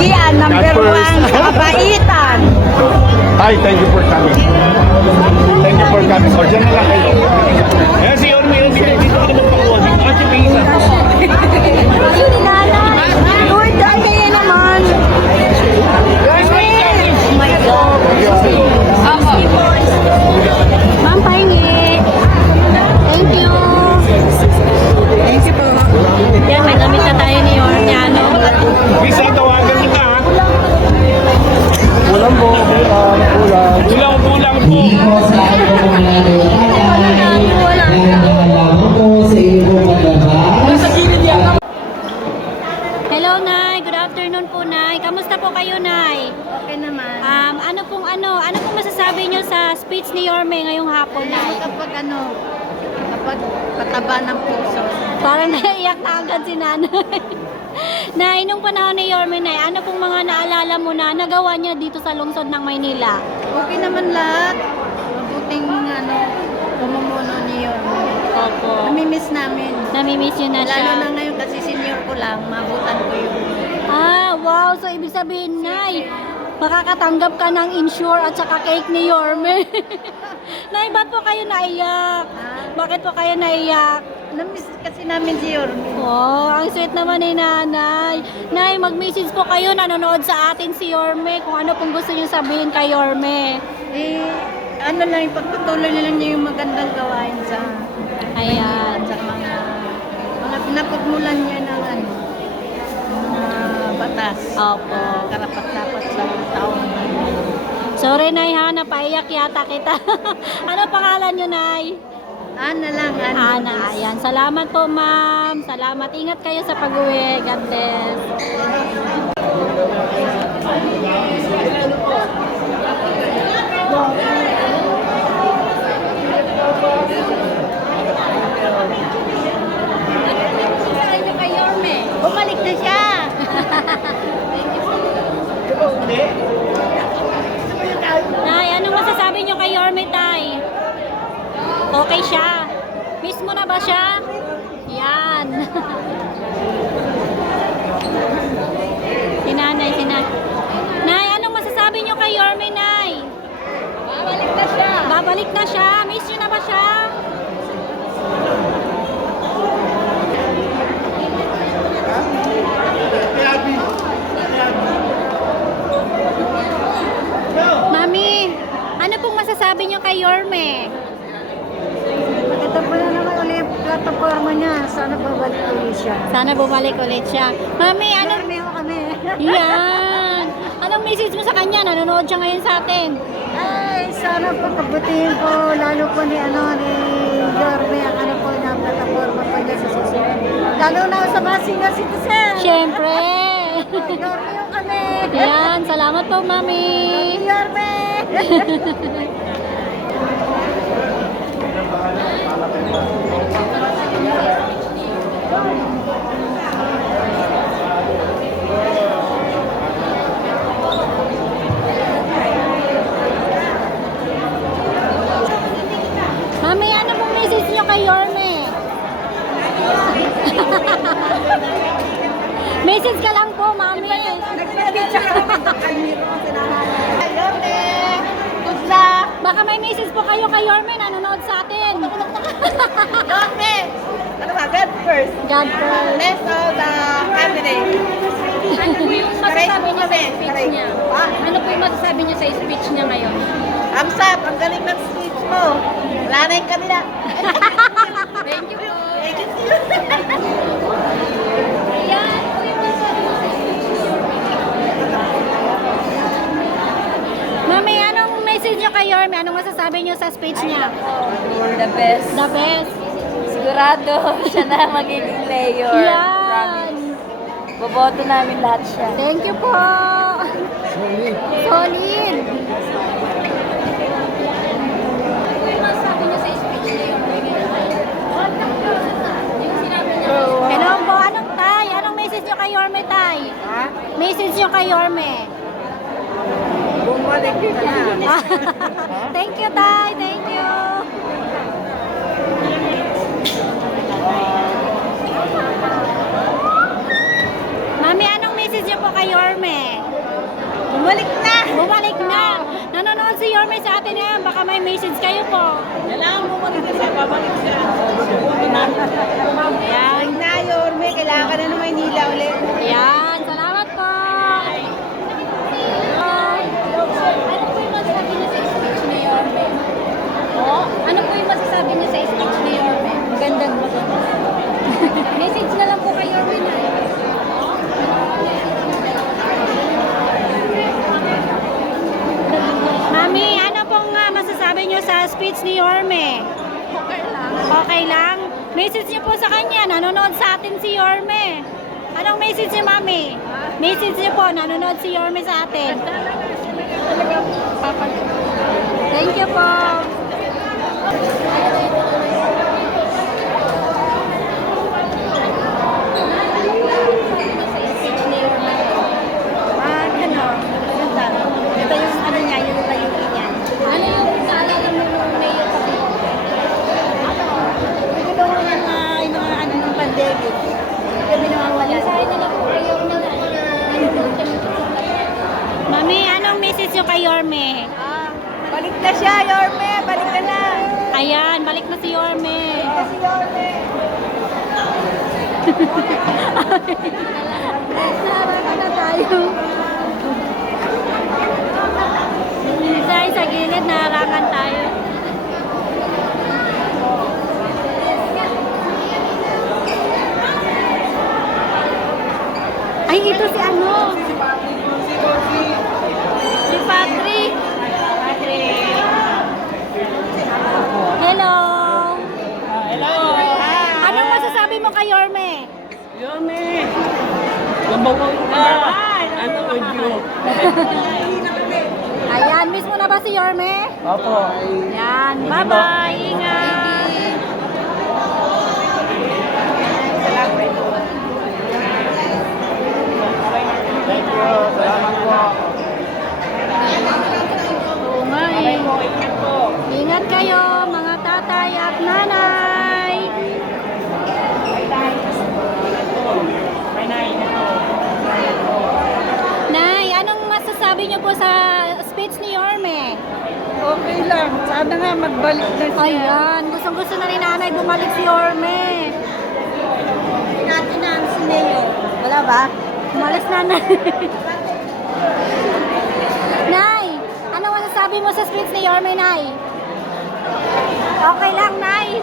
Dian, number one sa kabaitan. Hi, thank you for coming. Thank you for coming. O, dyan na lang kayo. Ayan si Yorme, yan si dito ka naman pakuha. At si Pisa. Ayun, Nana. Lord, dahil kayo naman. Oh my God. Ma'am, pahingi. Thank you. Thank you po. Yan, may damit na tayo ni Orniano. Pisa, tawagan kita ha. Kulang po, kulang. Kulang po. Hello, Nay. Good afternoon po, Nay. Kamusta po kayo, Nay? Okay naman. Ano pong masasabi niyo sa speech ni Yorme ngayong hapon, Nay? Kapag pataba ng puso. Parang naiyak na agad si Nanay. Nay, nung panahon ni Yorme, Nay, ano pong mga naalala mo na nagawa niya dito sa lungsod ng Maynila? Okay naman lahat. Mabuting pumumuno niyo. Opo. Namimiss namin. Namimiss yun na siya. Lalo na ngayon kasi senior ko lang, mabutan ko yun. Wow. So, ibig sabihin, Nay, makakatanggap ka ng insure at saka cake ni Yorme. Nay, ba't po kayo naiyak? Bakit po kayo naiyak? Namiss kasi namin si Yorme. Oh, ang sweet naman ni Nanay. Nay, mag-message po kayo, nanonood sa atin si Yorme, kung ano pong gusto niyo sabihin kay Yorme. Ano lang, ipagpatuloy lang niya yung magandang gawain sa Ayan. sa mga pinapagmulan niya ng mga batas. Opo. Karapat-dapat sa mga taong. Sorry, Nay, ha, napaiyak yata kita. Ano pangalan niyo, Nay? Ana lang, Ana, ayan. Salamat po, ma'am. Salamat. Ingat kayo sa pag-uwi. God bless. Saan niyo kay Yorme? Bumalik na siya. Nay, anong masasabi niyo kay Yorme, Tay? Okay siya. Miss mo na ba siya? Yan. Sinanay. Nay, anong masasabi niyo kay Yorme, Nay? Babalik na siya. Babalik na siya. Miss niyo na ba siya? Mami, ano pong masasabi niyo kay Yorme? Maganda po na naman ulit yung plataforma niya. Sana babalik ulit siya. Sana bumalik ulit siya. Mami, ano? Yorme ho kami. Yan. Anong message mo sa kanya? Nanonood siya ngayon sa atin. Ay, sana po kabutihin po, lalo po ni Yorme, ang po na plataforma po niya sa susunod. Lalo na sa mga senior citizen. Siyempre. Yorme ho kami. Yan. Salamat po, Mami. Yorme. Mami, ano pong message niyo kay Yorme? Message ka lang po, Mami. Yorme. Good luck. Baka may message po kayo kay Yorme, nanonood sa atin. Yorme. Ano ba? God first. God first. Rest of the candidate. Ano po yung masasabi niya sa speech niya? Ha? Ano po yung masasabi niya sa speech niya ngayon? Amsat, ang galing ng speech mo. Wala na yung kanila. Thank you po. Thank you. Ayan. Mami, anong message niyo kay Yorme? Anong masasabi niyo sa speech niya? The best. The best. Sigurado siya na magiging mayor. Yan. Boboto namin lahat siya. Thank you po. Solid. Solid. Ano yung masasabi niyo sa speech niya yung sinabi niya? Hello po, anong tay? Anong message niyo kay Yorme, tay? Ha? Message niyo kay Yorme. Bumalik ka na. Thank you, tay. Thank you. Mami, anong message niyo po kay Yorme? Bumalik na! Bumalik na. Nanonood si Yorme sa atin ngayon. Baka may message kayo po. Kailangan bumalik na siya, babalik siya. Ayan. Na, Yorme, kailangan ka na ng Maynila ulit. Ayan. Salamat po. Ano po yung masasabi niyo sa speech ni Yorme? Ano po yung masasabi niyo sa speech ni Yorme? Magandang maganda. Message na lang po kay Yorme na. Mami, ano pong masasabi niyo sa speech ni Yorme? Okay lang. Okay lang? Message niyo po sa kanya, nanonood sa atin si Yorme. Anong message niyo, Mami? Message niyo po, nanonood si Yorme sa atin. Thank you po. Ito yung ano niya, yung layunin niya. Ano yung naalala mo nung mayor pa kayo? Tulungan na yung mga ano ng pandemic. Kami nawawala. Sa'yo na lang po kay Yorme na. Mami, anong message niyo kay Yorme? Balik na siya, Yorme. Balik ka na. Ayan, balik na si Yorme. Si Yorme. Naraka na tayo. Sa gilid, naharangan tayo. Ay, ito si ano? Si Patrick. Hello. Hello! Anong masasabi mo kay Yorme? Yorme! Lumbawa ka! Ano audio? Ayan, miss mo na ba si Yorme? Opo. Yan, bye-bye. Ingat. Thank you. Salamat po. Oo nga eh. Ingat kayo, mga tatay at nanay. Nay, anong masasabi niyo po sa speech ni Yorme? Okay lang. Sana nga magbalik na siya. Ayan, gustong-gusto na ni nanay bumalik si Yorme. Natin na si Mayor. Wala ba? Umalis na na. Nay, anong masasabi mo sa speech ni Yorme, Nay? Okay lang, Nay.